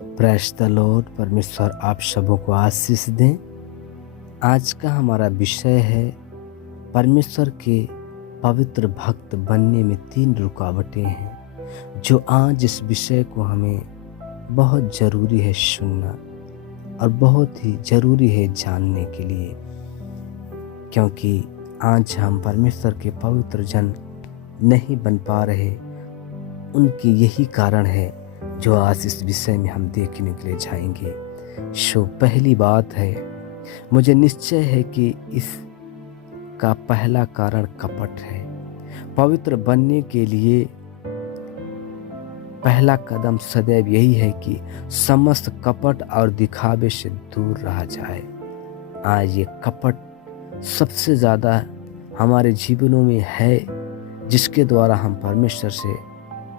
Praise the Lord. परमेश्वर आप सबों को आशीष दें। आज का हमारा विषय है परमेश्वर के पवित्र भक्त बनने में 3 रुकावटें हैं, जो आज इस विषय को हमें बहुत ज़रूरी है सुनना और बहुत ही ज़रूरी है जानने के लिए, क्योंकि आज हम परमेश्वर के पवित्र जन नहीं बन पा रहे। उनकी यही कारण है जो आज इस विषय में हम देखने के लिए जाएंगे। पहली बात है, मुझे निश्चय है कि इसका पहला कारण कपट है। पवित्र बनने के लिए पहला कदम सदैव यही है कि समस्त कपट और दिखावे से दूर रहा जाए। आज ये कपट सबसे ज़्यादा हमारे जीवनों में है, जिसके द्वारा हम परमेश्वर से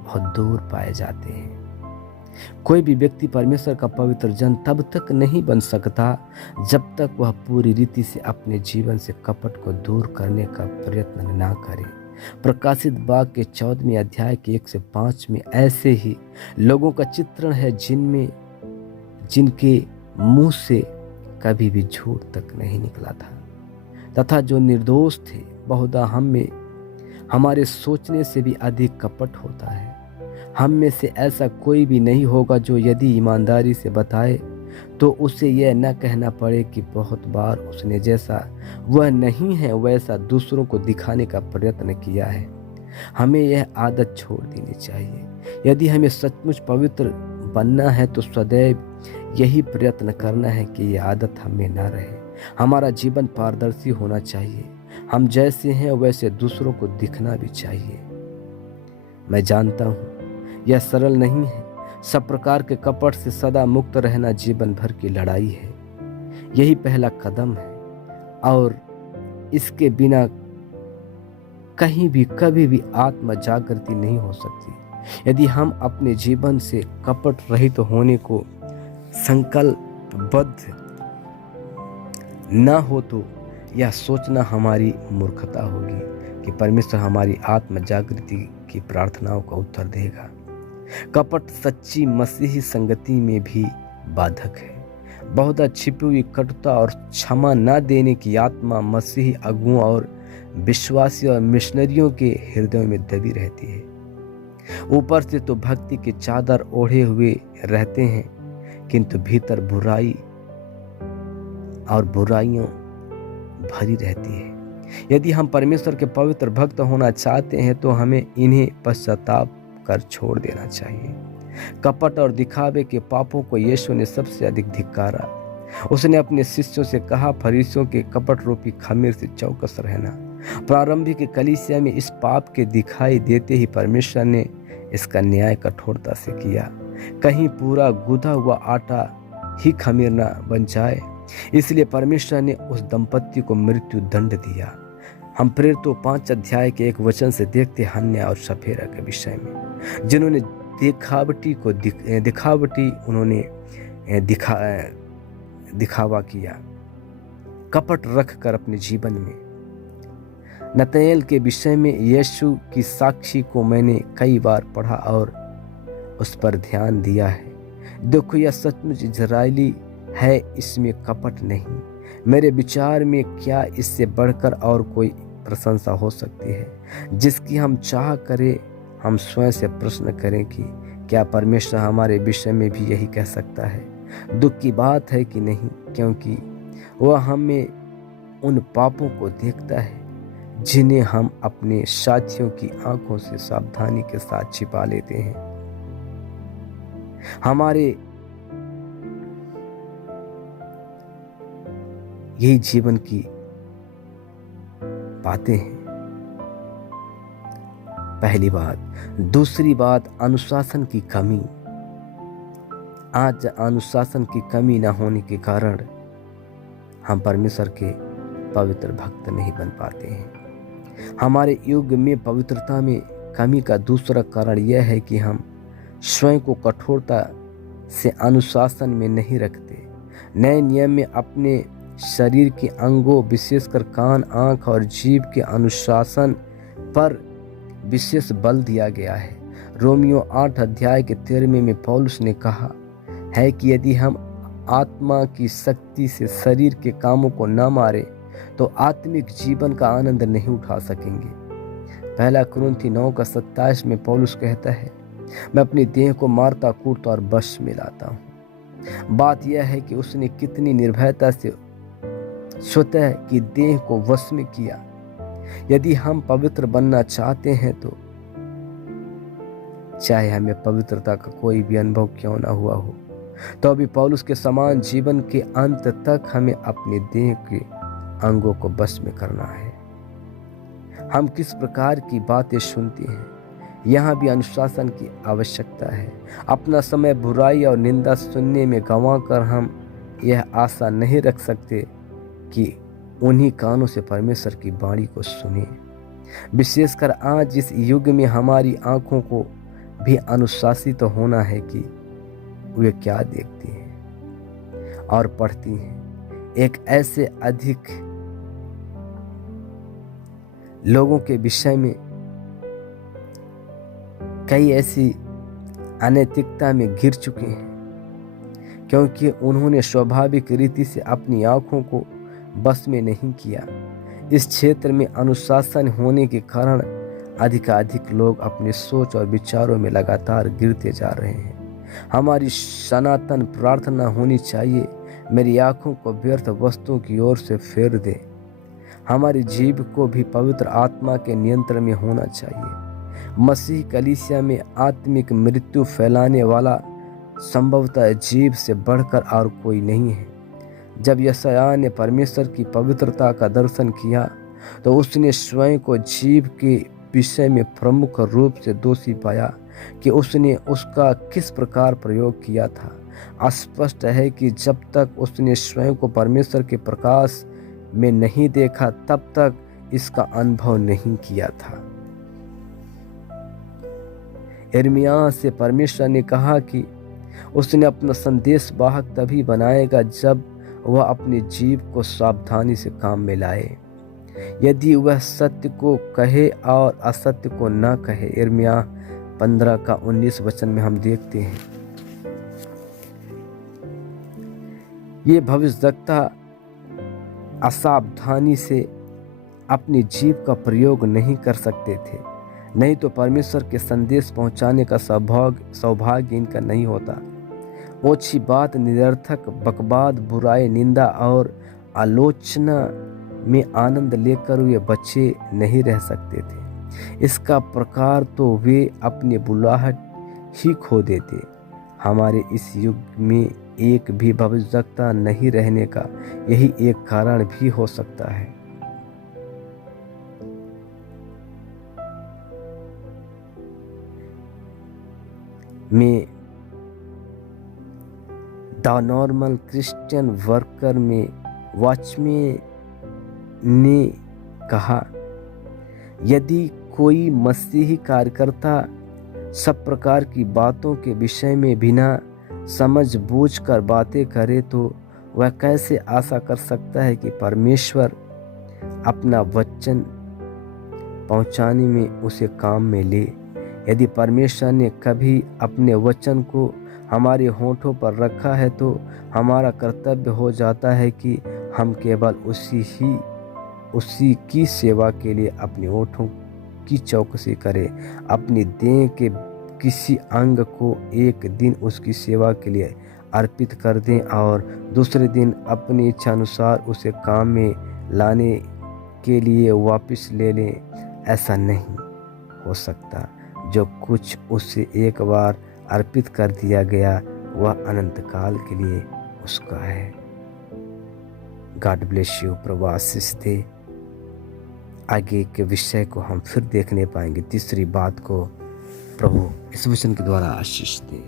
बहुत दूर पाए जाते हैं। कोई भी व्यक्ति परमेश्वर का पवित्र जन तब तक नहीं बन सकता जब तक वह पूरी रीति से अपने जीवन से कपट को दूर करने का प्रयत्न न करे। प्रकाशित वाक्य के 14वें अध्याय के 1 से 5 में ऐसे ही लोगों का चित्रण है जिनके मुंह से कभी भी झूठ तक नहीं निकला था, तथा जो निर्दोष थे। बहुधा हम में हमारे सोचने से भी अधिक कपट होता है। हम में से ऐसा कोई भी नहीं होगा जो यदि ईमानदारी से बताए तो उसे यह न कहना पड़े कि बहुत बार उसने जैसा वह नहीं है वैसा दूसरों को दिखाने का प्रयत्न किया है। हमें यह आदत छोड़ देनी चाहिए। यदि हमें सचमुच पवित्र बनना है तो सदैव यही प्रयत्न करना है कि यह आदत हमें न रहे। हमारा जीवन पारदर्शी होना चाहिए। हम जैसे हैं वैसे दूसरों को दिखना भी चाहिए। मैं जानता हूँ यह सरल नहीं है। सब प्रकार के कपट से सदा मुक्त रहना जीवन भर की लड़ाई है। यही पहला कदम है और इसके बिना कहीं भी कभी भी आत्म जागृति नहीं हो सकती। यदि हम अपने जीवन से कपट रहित होने को संकल्पबद्ध न हो तो यह सोचना हमारी मूर्खता होगी कि परमेश्वर हमारी आत्म जागृति की प्रार्थनाओं का उत्तर देगा। कपट सच्ची मसीही संगति में भी बाधक है। बहुत छिपी हुई कटुता और क्षमा न देने की आत्मा मसीही अगुओं और विश्वासी और मिशनरियों के हृदयों में दबी रहती है। ऊपर से तो भक्ति की चादर ओढ़े हुए रहते हैं, किंतु भीतर बुराई और बुराइयों भरी रहती है। यदि हम परमेश्वर के पवित्र भक्त होना चाहते हैं तो हमें इन्हें पश्चाताप कर छोड़ देना चाहिए। कपट और दिखावे के पापों को यीशु ने सबसे अधिक धिक्कारा। उसने अपने शिष्यों से कहा, फरीसियों के कपट रूपी खमीर से चौकस रहना। प्रारंभिक कलीसिया में इस पाप के दिखाई देते ही परमेश्वर ने इसका न्याय कठोरता से किया। कहीं पूरा गुदा हुआ आटा ही खमीर न बन जाए, इसलिए परमेश्वर ने उस दंपत्ति को मृत्यु दंड दिया। हम प्रेरितों 5 अध्याय के 1 वचन से देखते हन्ना और सफेरा के विषय में, जिन्होंने दिखावा किया, कपट रख कर अपने जीवन में। नतनेल के विषय में यीशु की साक्षी को मैंने कई बार पढ़ा और उस पर ध्यान दिया है। देखो, यह सचमुच इजरायली है, इसमें कपट नहीं। मेरे विचार में क्या इससे बढ़कर और कोई प्रशंसा हो सकती है, जिसकी हम चाह करें। हम स्वयं से प्रश्न करें कि क्या परमेश्वर हमारे विषय में भी यही कह सकता है? दुख की बात है कि नहीं, क्योंकि वह हमें उन पापों को देखता है जिन्हें हम अपने साथियों की आंखों से सावधानी के साथ छिपा लेते हैं। हमारे यही जीवन की बातें हैं। पहली बात। दूसरी बात, अनुशासन की कमी। आज अनुशासन की कमी न होने के कारण हम परमेश्वर के पवित्र भक्त नहीं बन पाते हैं। हमारे युग में पवित्रता में कमी का दूसरा कारण यह है कि हम स्वयं को कठोरता से अनुशासन में नहीं रखते। नए नियम में अपने शरीर के अंगों, विशेषकर कान, आंख और जीभ के अनुशासन पर विशेष बल दिया गया है। रोमियो 8 अध्याय के 13वें में पौलुस ने कहा, है कि यदि हम आत्मा की शक्ति से शरीर के कामों को न मारे तो आत्मिक जीवन का आनंद नहीं उठा सकेंगे। पहला कुरिन्थी 9:27 में पौलुस कहता है, मैं अपनी देह को मारता कूटता और वश में लाता हूँ। बात यह है कि उसने कितनी निर्भयता से स्वतः की देह को वश में किया। यदि हम पवित्र बनना चाहते हैं तो चाहे हमें पवित्रता का कोई भी अनुभव क्यों ना हुआ हो, तो अभी पौलुस के समान जीवन के अंत तक हमें अपने देह के अंगों को बस में करना है। हम किस प्रकार की बातें सुनते हैं, यहाँ भी अनुशासन की आवश्यकता है। अपना समय बुराई और निंदा सुनने में गंवाकर हम यह आशा नहीं रख सकते कि उन्हीं कानों से परमेश्वर की वाणी को सुने। विशेषकर आज इस युग में हमारी आंखों को भी अनुशासित तो होना है कि वे क्या देखती हैं और पढ़ती हैं। एक ऐसे अधिक लोगों के विषय में कई ऐसी अनैतिकता में गिर चुके हैं क्योंकि उन्होंने स्वाभाविक रीति से अपनी आंखों को बस में नहीं किया। इस क्षेत्र में अनुशासन होने के कारण अधिकाधिक लोग अपने सोच और विचारों में लगातार गिरते जा रहे हैं। हमारी सनातन प्रार्थना होनी चाहिए, मेरी आंखों को व्यर्थ वस्तुओं की ओर से फेर दे। हमारी जीभ को भी पवित्र आत्मा के नियंत्रण में होना चाहिए। मसीह कलीसिया में आत्मिक मृत्यु फैलाने वाला संभवतः जीभ से बढ़कर और कोई नहीं है। जब यशायाह ने परमेश्वर की पवित्रता का दर्शन किया तो उसने स्वयं को जीभ के विषय में प्रमुख रूप से दोषी पाया कि उसने उसका किस प्रकार प्रयोग किया था। स्पष्ट है कि जब तक उसने स्वयं को परमेश्वर के प्रकाश में नहीं देखा तब तक इसका अनुभव नहीं किया था। यिर्मयाह से परमेश्वर ने कहा कि उसने अपना संदेश वाहक तभी बनाएगा जब वह अपनी जीभ को सावधानी से काम में लाए। यदि वह सत्य को कहे और असत्य को न कहे। यिर्मयाह 15:19 में हम देखते हैं, ये भविष्यवक्ता असावधानी से अपनी जीभ का प्रयोग नहीं कर सकते थे, नहीं तो परमेश्वर के संदेश पहुंचाने का सौभाग्य इनका नहीं होता। ओछी बात, निरर्थक बकवाद, बुराई, निंदा और आलोचना में आनंद लेकर वे बच्चे नहीं रह सकते थे। इसका प्रकार तो वे अपनी बुलाहट ही खो देते। हमारे इस युग में एक भी भविष्यवक्ता नहीं रहने का यही एक कारण भी हो सकता है। में द नॉर्मल क्रिश्चियन वर्कर में वॉचमैन ने कहा, यदि कोई मसीही कार्यकर्ता सब प्रकार की बातों के विषय में बिना समझ बूझ कर बातें करे तो वह कैसे आशा कर सकता है कि परमेश्वर अपना वचन पहुंचाने में उसे काम में ले। यदि परमेश्वर ने कभी अपने वचन को हमारे होठों पर रखा है तो हमारा कर्तव्य हो जाता है कि हम केवल उसी की सेवा के लिए अपने होठों की चौकसी करें। अपनी देह के किसी अंग को एक दिन उसकी सेवा के लिए अर्पित कर दें और दूसरे दिन अपनी इच्छा अनुसार उसे काम में लाने के लिए वापस ले लें। ऐसा नहीं हो सकता। जो कुछ उससे एक बार अर्पित कर दिया गया वह अनंत काल के लिए उसका है। God bless you. प्रभु आशीष दे। आगे के विषय को हम फिर देखने पाएंगे। तीसरी बात को प्रभु इस वचन के द्वारा आशीष दे।